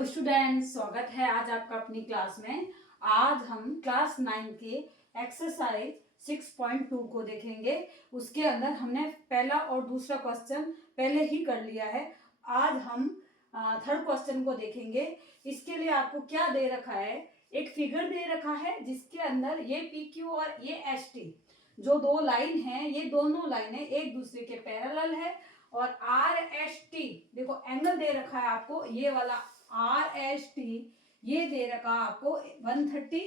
Hello students, स्वागत है आज आपका अपनी क्लास में। आज हम क्लास 9 के एक्सरसाइज 6.2 को देखेंगे। उसके अंदर हमने पहला और दूसरा क्वेश्चन पहले ही कर लिया है। आज हम थर्ड क्वेश्चन को देखेंगे। इसके लिए आपको क्या दे रखा है, एक फिगर दे रखा है जिसके अंदर ये पी क्यू और ये एस टी जो दो लाइन है, ये दोनों लाइनें एक दूसरे के पैरेलल है। और आर एस टी देखो एंगल दे रखा है आपको, ये वाला आर एस टी ये दे रखा है आपको 130,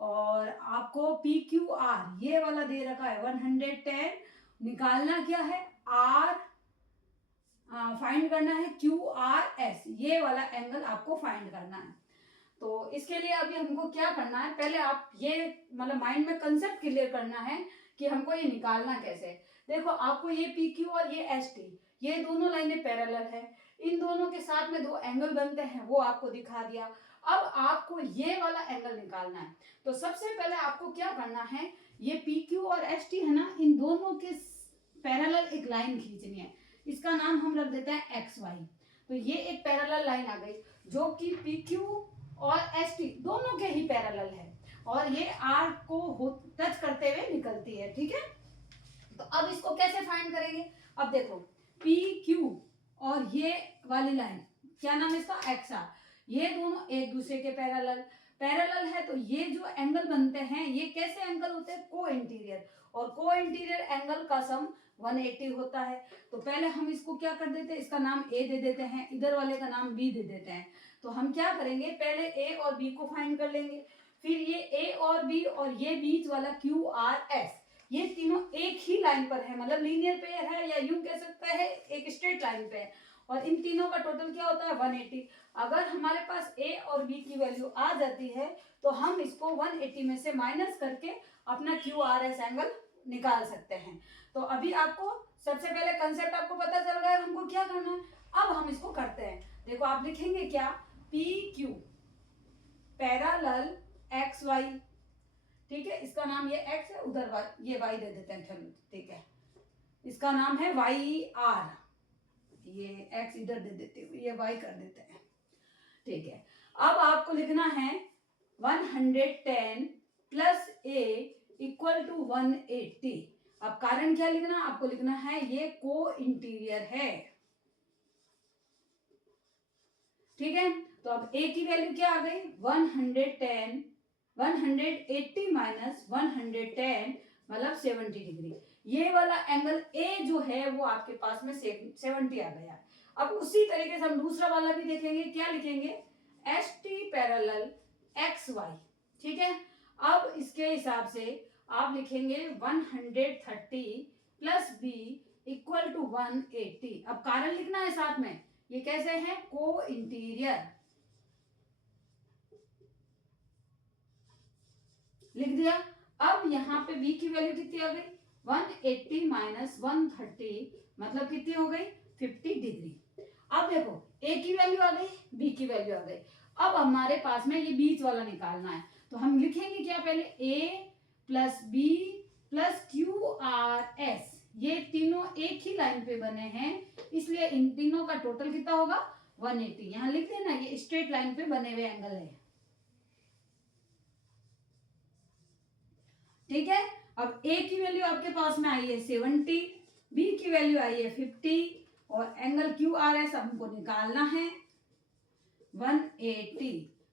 और आपको पी क्यू आर ये वाला दे रखा है 110। निकालना क्या है, आर फाइंड करना है, क्यू आर एस ये वाला एंगल आपको फाइंड करना है। तो इसके लिए अभी हमको क्या करना है, पहले आप ये मतलब माइंड में कंसेप्ट क्लियर करना है कि हमको ये निकालना कैसे। देखो आपको ये पी क्यू और ये एस टी ये दोनों लाइनें पैरेलल है, इन दोनों के साथ में दो एंगल बनते हैं वो आपको दिखा दिया। अब आपको ये वाला एंगल निकालना है। तो सबसे पहले आपको क्या करना है, ये पी क्यू और एस टी है ना, इन दोनों के पैरेलल एक लाइन खींचनी है। इसका नाम हम रख देते हैं एक्स वाई। तो ये एक पैरेलल लाइन आ गई जो कि पी क्यू और एस टी दोनों के ही पैरेलल है, और ये आर को टच करते हुए निकलती है। ठीक है, तो अब इसको कैसे फाइंड करेंगे। अब देखो पी क्यू और ये वाली लाइन क्या नाम है इसका, एक्स आर, ये दोनों एक दूसरे के पैरेलल है। तो ये जो एंगल बनते हैं ये कैसे एंगल होते हैं, को इंटीरियर, और को इंटीरियर एंगल का सम 180 होता है। तो पहले हम इसको क्या कर देते हैं, इसका नाम ए दे देते हैं, इधर वाले का नाम बी दे देते हैं। तो हम क्या करेंगे, पहले ए और बी को फाइंड कर लेंगे, फिर ये ए और बी और ये बीच वाला क्यू आर एस ये तीनों एक ही लाइन पर है, मतलब लीनियर पेयर है, या यूं कह सकते हैं एक स्ट्रेट लाइन पे है। और इन तीनों का टोटल क्या होता है 180। अगर हमारे पास ए और बी की वैल्यू आ जाती है तो हम इसको 180 में से माइनस करके अपना क्यू आर एस एंगल निकाल सकते हैं। तो अभी आपको सबसे पहले कंसेप्ट आपको पता चल गया हमको क्या करना है। अब हम इसको करते हैं। देखो आप लिखेंगे क्या, P Q parallel X Y, ठीक है, इसका नाम ये x है, उधर ये y दे देते हैं, चलो ठीक है, इसका नाम है वाई आर, ये x इधर दे देते हैं, ये y कर देते हैं। ठीक है, अब आपको लिखना है 110 प्लस a इक्वल टू 180। अब कारण क्या लिखना, आपको लिखना है ये को इंटीरियर है। ठीक है, तो अब a की वैल्यू क्या आ गई 180 माइनस 110 मतलब 70 डिग्री। ये वाला एंगल ए जो है वो आपके पास में 70 आ गया। अब उसी तरीके से हम दूसरा वाला भी देखेंगे, क्या लिखेंगे, S T parallel X Y. ठीक है, अब इसके हिसाब से आप लिखेंगे 130 प्लस बी इक्वल टू 180। अब कारण लिखना है साथ में, ये कैसे है, को इंटीरियर, लिख दिया। अब यहाँ पे b की वैल्यू कितनी आ गई 180 माइनस 130 मतलब कितनी हो गई 50 डिग्री। अब देखो a की वैल्यू आ गई, b की वैल्यू आ गई। अब हमारे पास में ये बीच वाला निकालना है। तो हम लिखेंगे क्या, पहले a plus B plus Q R S, ये तीनों एक ही लाइन पे बने हैं, इसलिए इन तीनों का टोटल कितना होगा 180। यहाँ लिख देना, ये स्ट्रेट लाइन पे बने हुए एंगल है। ठीक है, अब a की वैल्यू आपके पास में आई है 70, b की वैल्यू आई है 50, और एंगल क्यू आर एस हमको निकालना है 180।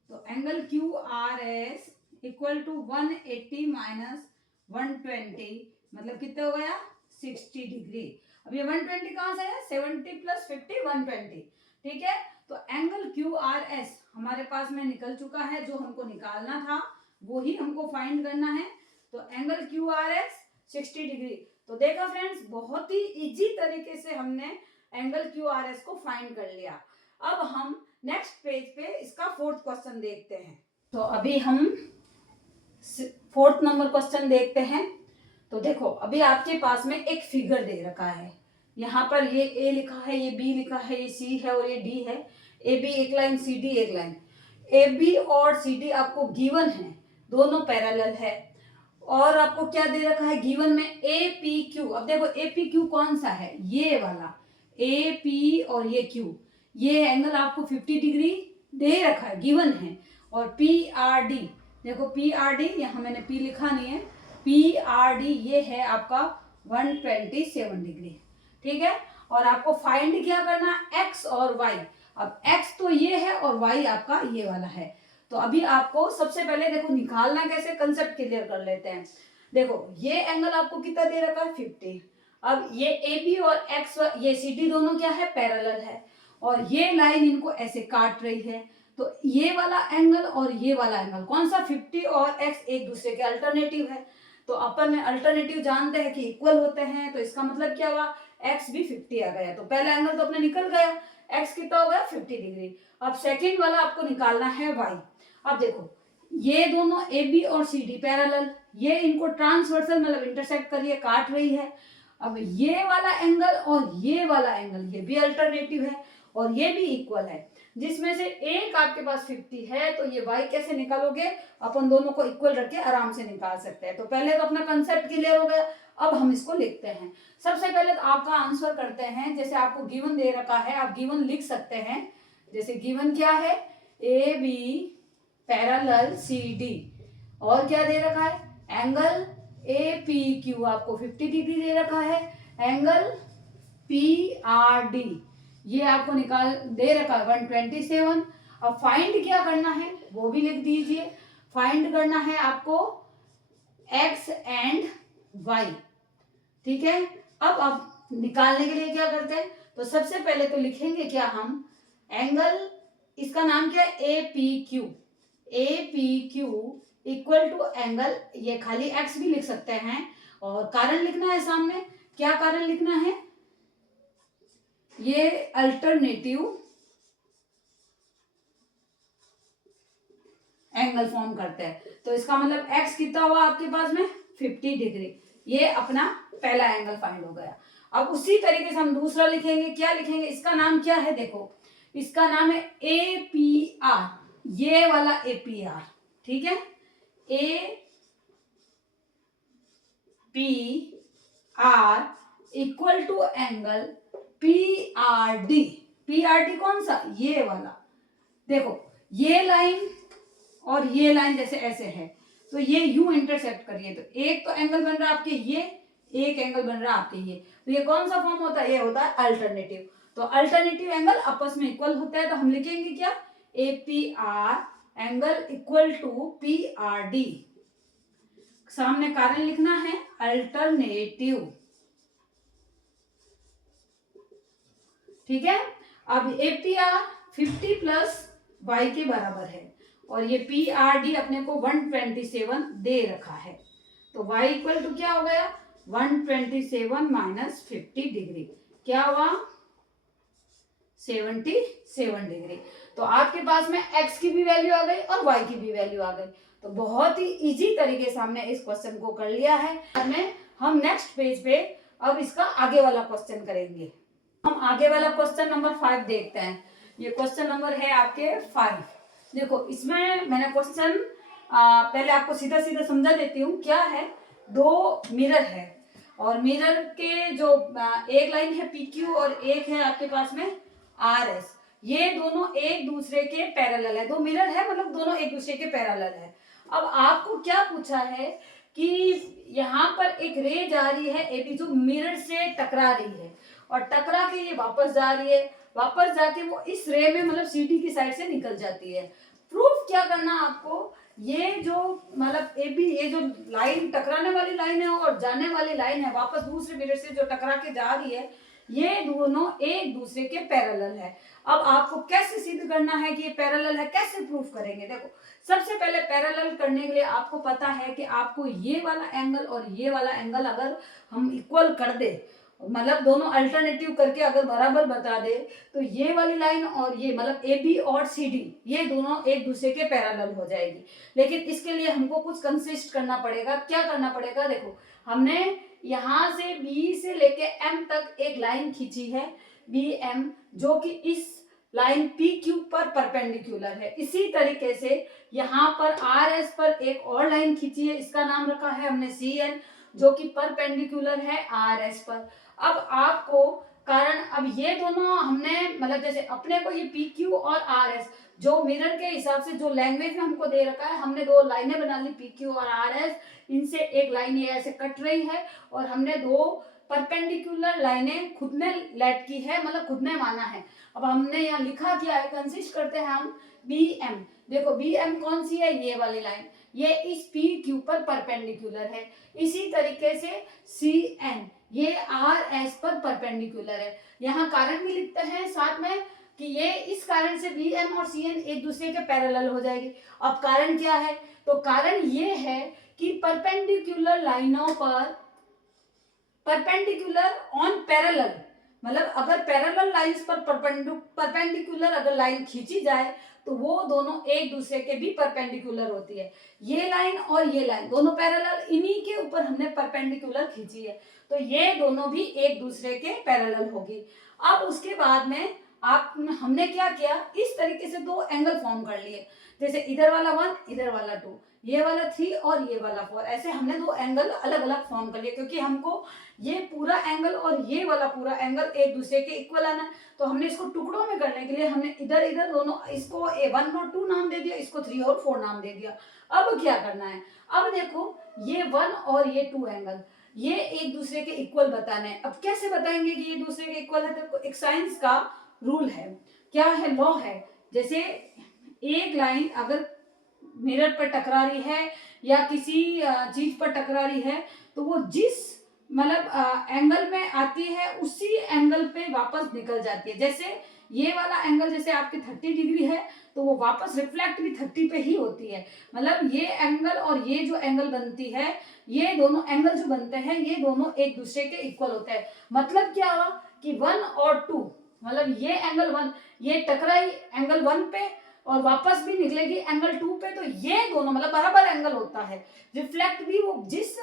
तो angle Q R S equal to 180 minus 120 मतलब कितना हो गया 60 डिग्री। अब ये 120 कहां से है, 70 प्लस 50 120। ठीक है, तो एंगल क्यू आर एस हमारे पास में निकल चुका है, जो हमको निकालना था वो ही हमको फाइंड करना है। तो angle Q R S 60 degree. तो देखा फ्रेंड्स, बहुत ही इजी तरीके से हमने एंगल क्यू आर एस को फाइंड कर लिया। अब हम नेक्स्ट पेज पे इसका फोर्थ क्वेश्चन देखते हैं। तो अभी हम फोर्थ नंबर क्वेश्चन देखते हैं। तो देखो अभी आपके पास में एक फिगर दे रखा है, यहाँ पर ये ए लिखा है, ये बी लिखा है, ये सी है और ये डी है। ए बी एक लाइन, सी डी एक लाइन। ए बी और सी डी आपको गिवन है, दोनों पैरेलल है। और आपको क्या दे रखा है गिवन में, ए पी क्यू। अब देखो ए पी क्यू कौन सा है, ये वाला ए पी और ये क्यू, ये एंगल आपको 50 डिग्री दे रखा है, गिवन है। और PRD, देखो PRD यहाँ मैंने P लिखा नहीं है, PRD ये है आपका 127 डिग्री, ठीक है। और आपको फाइंड क्या करना, x और y। अब x तो ये है और y आपका ये वाला है। तो अभी आपको सबसे पहले देखो निकालना कैसे, कंसेप्ट क्लियर कर लेते हैं। देखो ये एंगल आपको कितना दे रखा है, 50। अब ये AB और x ये CD दोनों क्या है, पैरेलल है, और ये लाइन इनको ऐसे काट रही है। तो ये वाला एंगल और ये वाला एंगल कौन सा, 50 और x एक दूसरे के अल्टरनेटिव है। तो अपन अल्टरनेटिव जानते हैं कि इक्वल होते हैं, तो इसका मतलब क्या हुआ, x भी 50 आ गया। तो पहला एंगल तो अपने निकल गया, x कितना हो गया, 50 डिग्री। अब सेकेंड वाला आपको निकालना है y। अब देखो ये दोनों AB और CD पैरेलल, ये इनको ट्रांसवर्सल मतलब इंटरसेक्ट करिए, काट रही है। अब ये वाला एंगल और ये वाला एंगल ये भी अल्टरनेटिव है और ये भी इक्वल है, जिसमें से एक आपके पास 50 है। तो ये y कैसे निकालोगे, अपन दोनों को इक्वल रख के आराम से निकाल सकते हैं। तो पहले तो अपना कंसेप्ट क्लियर हो गया, अब हम इसको लिखते हैं। सबसे पहले तो आपका आंसर करते हैं, जैसे आपको गिवन दे रखा है आप गिवन लिख सकते हैं। जैसे गिवन क्या है, AB पैरेलल CD, और क्या दे रखा है, एंगल APQ आपको 50 डिग्री दे रखा है, एंगल PRD ये आपको निकाल दे रखा है 127। अब फाइंड क्या करना है वो भी लिख दीजिए। फाइंड करना है आपको x एंड y, ठीक है। अब आप निकालने के लिए क्या करते हैं, तो सबसे पहले तो लिखेंगे क्या हम, एंगल इसका नाम क्या है, APQ। APQ equal to angle, ये खाली x भी लिख सकते हैं, और कारण लिखना है सामने। क्या कारण लिखना है, ये अल्टरनेटिव एंगल फॉर्म करते हैं। तो इसका मतलब x कितना हुआ आपके पास में, 50 डिग्री। ये अपना पहला एंगल फाइंड हो गया। अब उसी तरीके से हम दूसरा लिखेंगे, क्या लिखेंगे, इसका नाम क्या है, देखो इसका नाम है APR, ये वाला APR, ठीक है। APR equal to angle PRD। PRD कौन सा, ये वाला। देखो ये लाइन और ये लाइन जैसे ऐसे है, तो ये यू इंटरसेक्ट करिए, तो एक तो एंगल बन रहा है आपके ये, एक एंगल बन रहा है आपके ये। तो ये कौन सा फॉर्म होता है, ये होता है अल्टरनेटिव। तो अल्टरनेटिव एंगल आपस में इक्वल होता है, तो हम लिखेंगे क्या, APR angle equal to PRD। सामने कारण लिखना है अल्टरनेटिव, ठीक है। अब APR 50 प्लस y के बराबर है, और ये PRD अपने को 127 दे रखा है। तो y इक्वल टू क्या हो गया, 127 माइनस 50 डिग्री, क्या हुआ, 77 डिग्री। तो आपके पास में x की भी वैल्यू आ गई और y की भी वैल्यू आ गई। तो बहुत ही इजी तरीके से हमने इस क्वेश्चन को कर लिया है। हम नेक्स्ट पेज पे अब इसका आगे वाला क्वेश्चन करेंगे। हम आगे वाला क्वेश्चन नंबर 5 देखते हैं। ये क्वेश्चन नंबर है आपके 5। देखो इसमें मैंने क्वेश्चन पहले आपको सीधा सीधा समझा देती हूँ। क्या है, दो मिरर है और मिरर के जो एक लाइन है PQ और एक है आपके पास में RS, ये दोनों एक दूसरे के पैरेलल है। दो मिरर है मतलब दोनों एक दूसरे के पैरेलल है। अब आपको क्या पूछा है कि यहाँ पर एक रे जा रही है AB जो मिरर से टकरा रही है, और टकरा के ये वापस जा रही है, वापस जाके वो इस रे में मतलब CD की साइड से निकल जाती है। प्रूफ क्या करना आपको, ये जो मतलब AB ये जो लाइन टकराने वाली लाइन है और जाने वाली लाइन है वापस दूसरे मिरर से जो टकरा के जा रही है, ये दोनों एक दूसरे के पैरेलल है। अब आपको कैसे सिद्ध करना है कि ये पैरेलल है, कैसे प्रूफ करेंगे। देखो सबसे पहले पैरेलल करने के लिए आपको पता है कि आपको ये वाला एंगल और ये वाला एंगल अगर हम इक्वल कर दे, मतलब दोनों अल्टरनेटिव करके अगर बराबर बता दे, तो ये वाली लाइन और ये मतलब AB और CD ये दोनों एक दूसरे के पैरेलल हो जाएगी। लेकिन इसके लिए हमको कुछ कंसिस्ट करना पड़ेगा। क्या करना पड़ेगा, देखो हमने यहाँ से B से लेके M तक एक लाइन खींची है BM, जो कि इस लाइन PQ पर परपेंडिकुलर है। इसी तरीके से यहाँ पर RS पर एक और लाइन खींची है, इसका नाम रखा है हमने CN, जो कि परपेंडिकुलर है RS पर। अब आपको कारण अब ये दोनों हमने मतलब जैसे अपने को ये पी क्यू और आर एस जो मिरर के हिसाब से जो लैंग्वेज में हमको दे रखा है, हमने दो लाइनें बना ली पी क्यू और आर एस, इनसे एक लाइन ये ऐसे कट रही है और हमने दो परपेंडिकुलर लाइनें खुद ने लेट की है, मतलब खुद ने माना है। अब हमने यहाँ लिखा क्या है, कंसिस्ट करते हैं हम बी एम। देखो बी एम कौन सी है, ये वाली लाइन, ये इस पी क्यू पर परपेंडिकुलर है। इसी तरीके से सी एन ये आर एस पर परपेंडिकुलर है। यहाँ कारण भी लिखते हैं साथ में कि ये इस कारण से बी एम और सी एन एक दूसरे के पैरेलल हो जाएगी। अब कारण क्या है, तो कारण ये है कि परपेंडिकुलर लाइनों पर परपेंडिकुलर ऑन पैरेलल, मतलब अगर पैरेलल लाइंस पर परपेंडिकुलर अगर लाइन खींची जाए तो वो दोनों एक दूसरे के भी परपेंडिकुलर होती है। ये लाइन और ये लाइन दोनों पैरेलल, इन्हीं के ऊपर हमने परपेंडिकुलर खींची है, तो ये दोनों भी एक दूसरे के पैरेलल होगी। अब उसके बाद में हमने क्या किया, इस तरीके से दो एंगल फॉर्म कर लिए, जैसे इधर वाला 1 इधर वाला 2, ये वाला 3 और ये वाला 4, ऐसे हमने दो एंगल अलग अलग फॉर्म कर लिए, क्योंकि हमको ये पूरा एंगल और ये वाला पूरा एंगल एक दूसरे के इक्वल आना है। तो हमने इसको टुकड़ों में करने के लिए हमने इधर इधर दोनों, इसको 1 और 2 नाम दे दिया, इसको 3 और 4 नाम दे दिया। अब क्या करना है, अब देखो ये 1 और ये 2 एंगल ये एक दूसरे के इक्वल बताने हैं। अब कैसे बताएंगे कि ये दूसरे के इक्वल है, तो एक साइंस का रूल है, क्या है, लॉ है। जैसे एक लाइन अगर मिरर पर टकरा रही है या किसी चीज पर टकरा रही है, तो वो जिस मतलब एंगल में आती है उसी एंगल पे वापस निकल जाती है। जैसे ये वाला एंगल जैसे आपके 30 डिग्री है, तो वो वापस रिफ्लेक्ट भी 30 पे ही होती है। मतलब ये एंगल और ये जो एंगल बनती है, ये दोनों एंगल जो बनते हैं ये दोनों एक दूसरे के इक्वल होते हैं। मतलब क्या हुआ कि 1 और 2, मतलब ये एंगल 1 ये टकराई एंगल 1 पे और वापस भी निकलेगी एंगल 2 पे, तो ये दोनों मतलब बराबर एंगल होता है। रिफ्लेक्ट भी वो जिस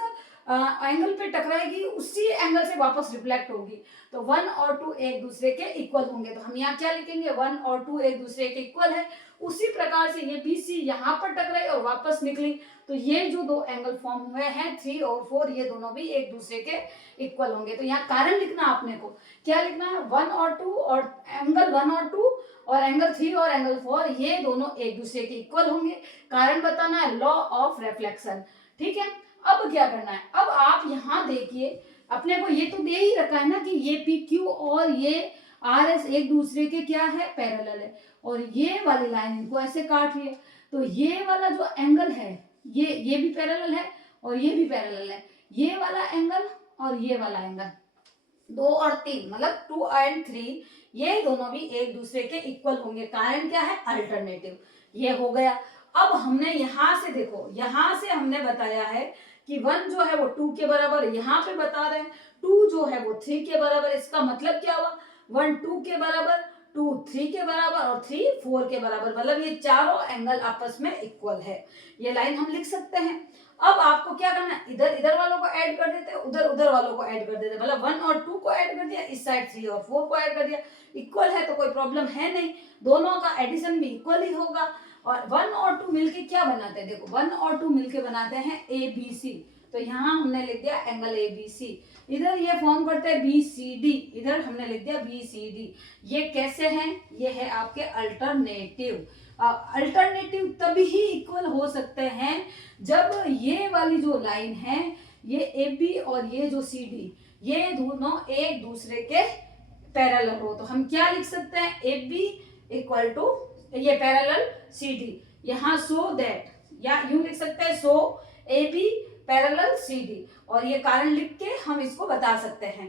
एंगल पे टकराएगी उसी एंगल से वापस रिफ्लेक्ट होगी। तो 1 और 2 एक दूसरे के इक्वल होंगे। तो हम यहाँ क्या लिखेंगे, 1 और 2 एक दूसरे के इक्वल है। उसी प्रकार से ये BC यहाँ पर टकराई और वापस निकली, तो ये जो दो एंगल फॉर्म हुए हैं 3 और 4, ये दोनों भी एक दूसरे के इक्वल होंगे। तो यहाँ कारण लिखना आपने को, क्या लिखना है, 1 और 2 और एंगल 1 और 2 और एंगल 3 और एंगल 4 ये दोनों एक दूसरे के इक्वल होंगे। कारण बताना है, लॉ ऑफ रिफ्लेक्शन। ठीक है, अब क्या करना है, अब आप यहाँ देखिए अपने को ये तो दे ही रखा है ना कि ये PQ और ये RS एक दूसरे के क्या है, पैरेलल है, और ये वाली लाइन इनको ऐसे काट रही है। तो ये वाला जो एंगल है ये भी पैरेलल है और ये भी पैरेलल है। ये वाला एंगल और ये वाला एंगल 2 और 3 मतलब 2 और 3 ये दोनों भी एक दूसरे के इक्वल होंगे। कारण क्या है, अल्टरनेटिव। ये हो गया। अब हमने यहाँ से देखो, यहाँ से हमने बताया है कि 1 जो है वो 2 के बराबर, यहाँ पे बता रहे हैं 2 जो है वो 3 के बराबर। इसका मतलब क्या हुआ, 1 2 के बराबर, 2 3 के बराबर और 3 4 के बराबर, मतलब ये चारों एंगल आपस में इक्वल है। ये लाइन हम लिख सकते हैं। अब आपको क्या करना है, इधर इधर वालों को ऐड कर देते, उधर उधर वालों को ऐड कर देते, मतलब 1 और 2 को ऐड कर दिया, इस साइड 3 और 4 को ऐड कर दिया। इक्वल है तो कोई प्रॉब्लम है नहीं, दोनों का एडिशन भी इक्वल ही होगा। और 1 और 2 मिलके क्या बनाते हैं, देखो 1 और 2 मिलके बनाते हैं ABC। तो यहाँ हमने लिख दिया एंगल ABC। इधर ये फॉर्म करते हैं BCD, इधर हमने लिख दिया BCD। ये कैसे हैं, ये है आपके अल्टरनेटिव। अल्टरनेटिव तभी ही इक्वल हो सकते हैं जब ये वाली जो लाइन है, ये AB और ये जो CD ये दोनों एक दूसरे के पैरेलल हो। तो हम क्या लिख सकते हैं, AB इक्वल टू ये पैरेलल CD, यहाँ सो दैट, या यूं लिख सकते हैं सो AB पैरेलल CD, और ये कारण लिख के हम इसको बता सकते हैं।